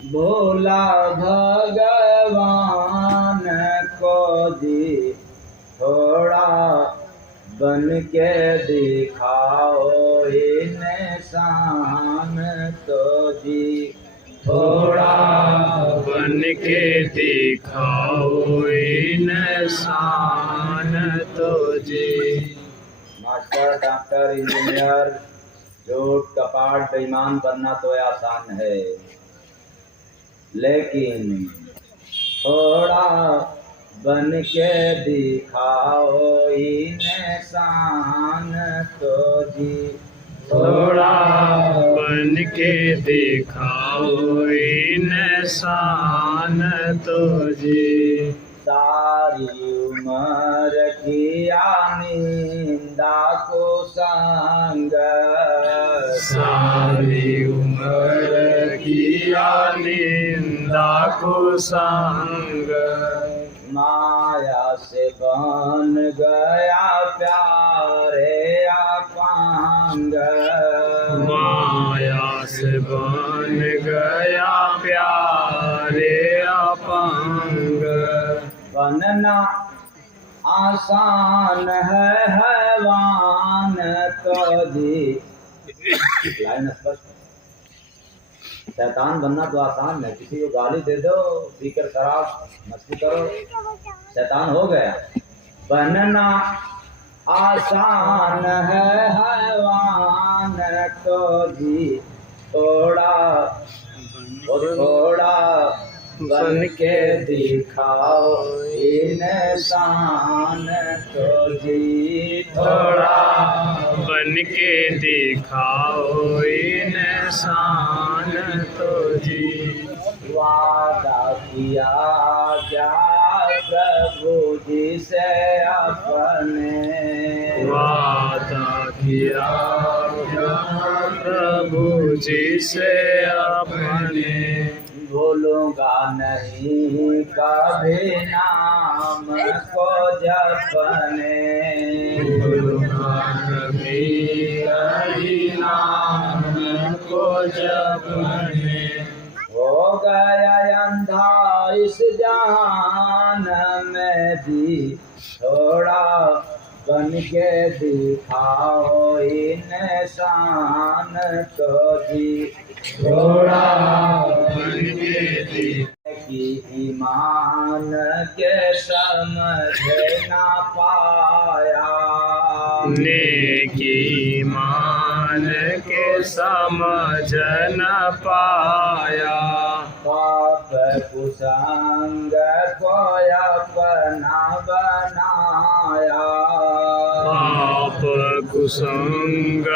भोला भगवान को जी थोड़ा बन के दिखाओ इंसान तो जी थोड़ा बन के दिखाओ इंसान तो जी। मास्टर, डॉक्टर, इंजीनियर, झूठ, कपाट, बेईमान बनना तो आसान है, लेकिन थोड़ा बन के दिखाओ इंसान तो जी थोड़ा बन के दिखाओ इंसान तो जी। सारी उम्र किया निंदा को संग, सारी उम्र किया निंदा को संग, माया से बन गया प्यारे अपांग, माया से बन गया प्यारे अपंग। बनना आसान है हैवान तो जी। लाइन स्पष्ट। शैतान बनना तो आसान है, किसी को गाली दे दो, पीकर शराब मस्ती करो, शैतान हो गया। बनना आसान है हैवान तो जी थोड़ा बन के दिखाओ इंसान तो जी थोड़ा बन के दिखाओ इंसान तो जी। वादा किया क्या प्रभु जी से अपने, वादा किया प्रभु जी से अपने, भूलूंगा नहीं कभी नाम को जपने, भूलूंगा कभी नाम को जपने। हो गया अंधा इस जान में जी थोड़ा बन के दिखाओ इंसान तो जी थोड़ा बन के कि ईमान के समझ ना पाया, नेकी मान के समझ न पाया, पाप कुसंग को अपना बनाया, पाप कुसंग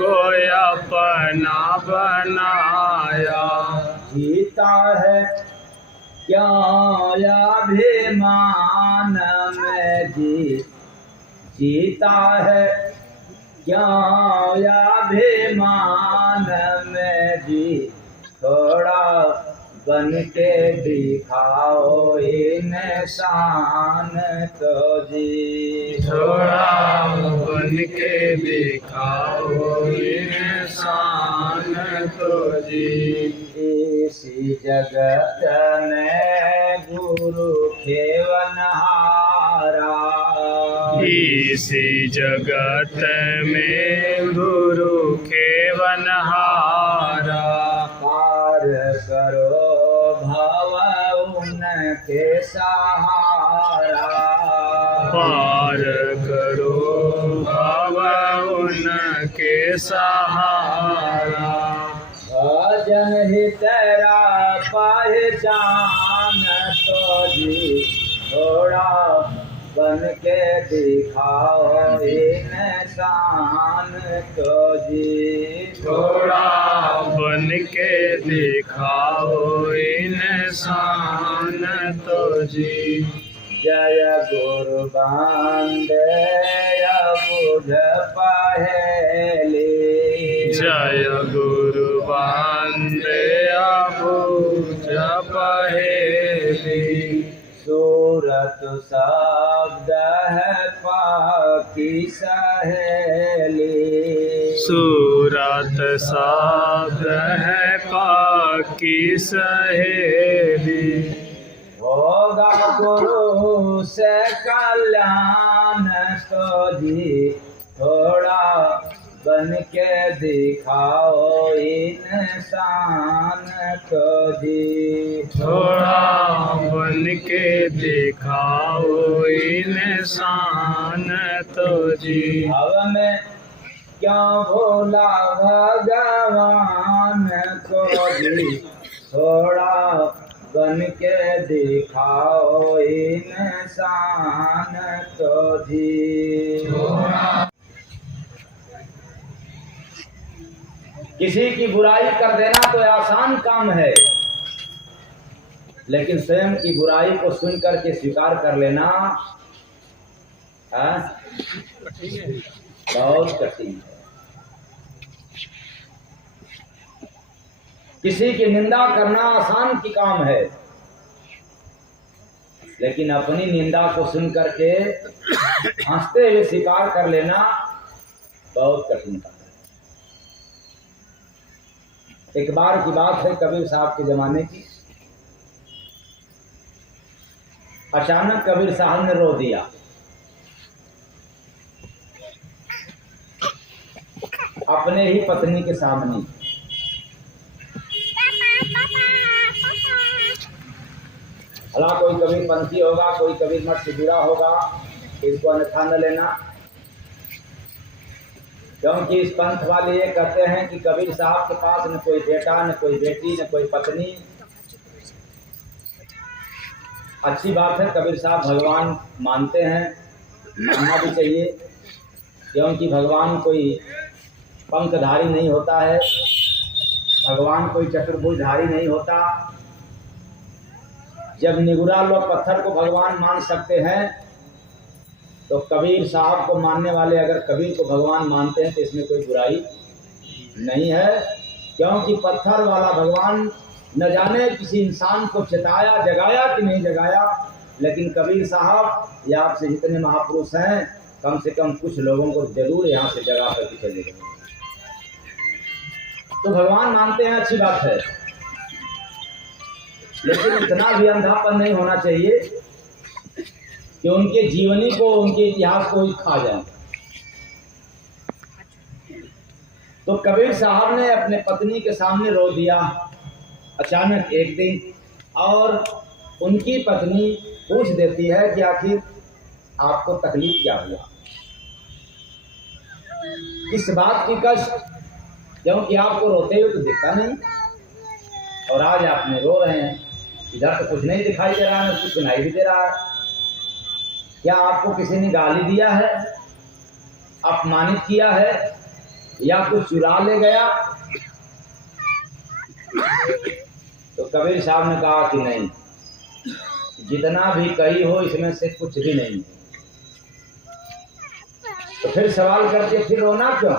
को अपना बनाया। जीता है क्या अभिमान में जी, जीता है क्या अभिमान में जी थोड़ा बन के दिखाओ इंसान तो जी थोड़ा बन के दिखाओ इंसान तो जी। इसी जगत में गुरु खेवनहारा, इसी जगत में गुरु खेवनहारा, पार करो भव उनके सहारा, पार करो भव उनके सहारा। भजन ही तेरा पहचान तो जी थोड़ा बन के दिखाओ इंसान तो जी थोड़ा बन के दिखाओ इंसान तो जी। जय गुरु बांदे बुझ पहेली, जय गुरु बांदे बुझ पहेली, सूरत शब्द है पाकी सहेली, सूरत शब्द है की सहेली। होगा गुरु से कल्याण तो जी थोड़ा बन के दिखाओ इंसान तो जी। थोड़ा बन के दिखाओ इंसान तो जी। अब मैं क्यों भूला भगवान को जी थोड़ा बन के दिखाओ इंसान तो जी। किसी की बुराई कर देना तो आसान काम है, लेकिन स्वयं की बुराई को सुन करके स्वीकार कर लेना बहुत कठिन है। किसी की निंदा करना आसान की काम है, लेकिन अपनी निंदा को सुन करके हंसते हुए स्वीकार कर लेना बहुत कठिन काम है। एक बार की बात है, कबीर साहब के जमाने की। अचानक कबीर साहब ने रो दिया। अपने ही पत्नी के सामने। भला कोई कबीर पंथी होगा, कोई कबीर मठ से जुड़ा होगा, इसको अन्यथा न लेना, क्योंकि इस पंथ वाले ये कहते हैं कि कबीर साहब के पास न कोई बेटा, न कोई बेटी, न कोई पत्नी। अच्छी बात है, कबीर साहब भगवान मानते हैं, मानना भी चाहिए, क्योंकि भगवान कोई पंखधारी नहीं होता है, भगवान कोई चतुर्भुजधारी नहीं होता। जब निगुरा लोग पत्थर को भगवान मान सकते हैं, तो कबीर साहब को मानने वाले अगर कबीर को भगवान मानते हैं तो इसमें कोई बुराई नहीं है, क्योंकि पत्थर वाला भगवान न जाने किसी इंसान को चेताया, जगाया कि नहीं जगाया, लेकिन कबीर साहब या आपसे जितने महापुरुष हैं, कम से कम कुछ लोगों को जरूर यहाँ से जगा करके चले गए। तो भगवान मानते हैं, अच्छी बात है, लेकिन इतना भी अंधापन नहीं होना चाहिए कि उनके जीवनी को, उनके इतिहास को ही खा जाए। तो कबीर साहब ने अपने पत्नी के सामने रो दिया अचानक एक दिन, और उनकी पत्नी पूछ देती है कि आखिर आपको तकलीफ क्या हुआ, इस बात की कष्ट, क्योंकि आपको रोते हुए तो दिखता नहीं, और आज आपने रो रहे हैं। इधर तो कुछ नहीं दिखाई दे रहा है, कुछ सुनाई भी दे रहा है। क्या आपको किसी ने गाली दिया है, अपमानित किया है, या कुछ चुरा ले गया? तो कबीर साहब ने कहा कि नहीं, जितना भी कही हो इसमें से कुछ भी नहीं। तो फिर सवाल करके फिर रोना क्यों?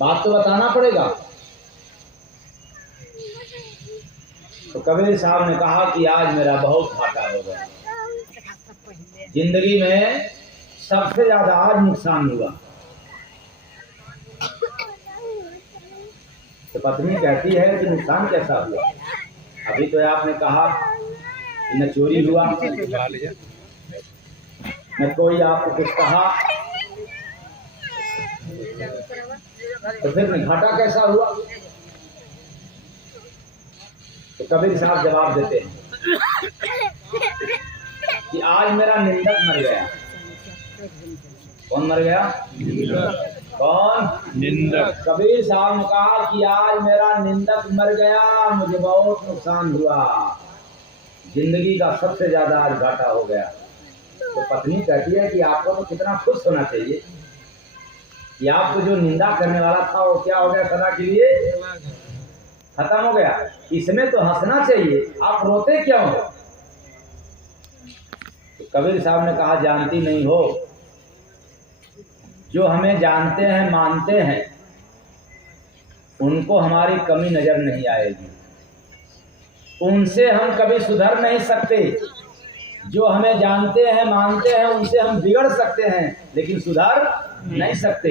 बात तो बताना पड़ेगा। तो कबीर साहब ने कहा कि आज मेरा बहुत घाटा हो गया, जिंदगी में सबसे ज्यादा आज नुकसान हुआ। तो पत्नी कहती है कि नुकसान कैसा हुआ? अभी तो आपने कहा कि न चोरी हुआ, न कोई आपको कुछ कहा, तो फिर घाटा कैसा हुआ? तो कबीर साहब जवाब देते हैं कि आज मेरा निंदक मर गया। कौन मर गया? कौन? निंदक। कबीर साहब ने कहा कि आज मेरा निंदक मर गया, मुझे बहुत नुकसान हुआ, जिंदगी का सबसे ज्यादा आज घाटा हो गया। तो पत्नी कहती है कि आपको तो कितना खुश होना चाहिए कि आपको जो निंदा करने वाला था वो क्या हो गया, सदा के लिए खत्म हो गया। इसमें तो हंसना चाहिए, आप रोते क्यों हो? तो कबीर साहब ने कहा, जानती नहीं हो, जो हमें जानते हैं, मानते हैं, उनको हमारी कमी नजर नहीं आएगी, उनसे हम कभी सुधर नहीं सकते। जो हमें जानते हैं, मानते हैं, उनसे हम बिगड़ सकते हैं, लेकिन सुधर नहीं सकते।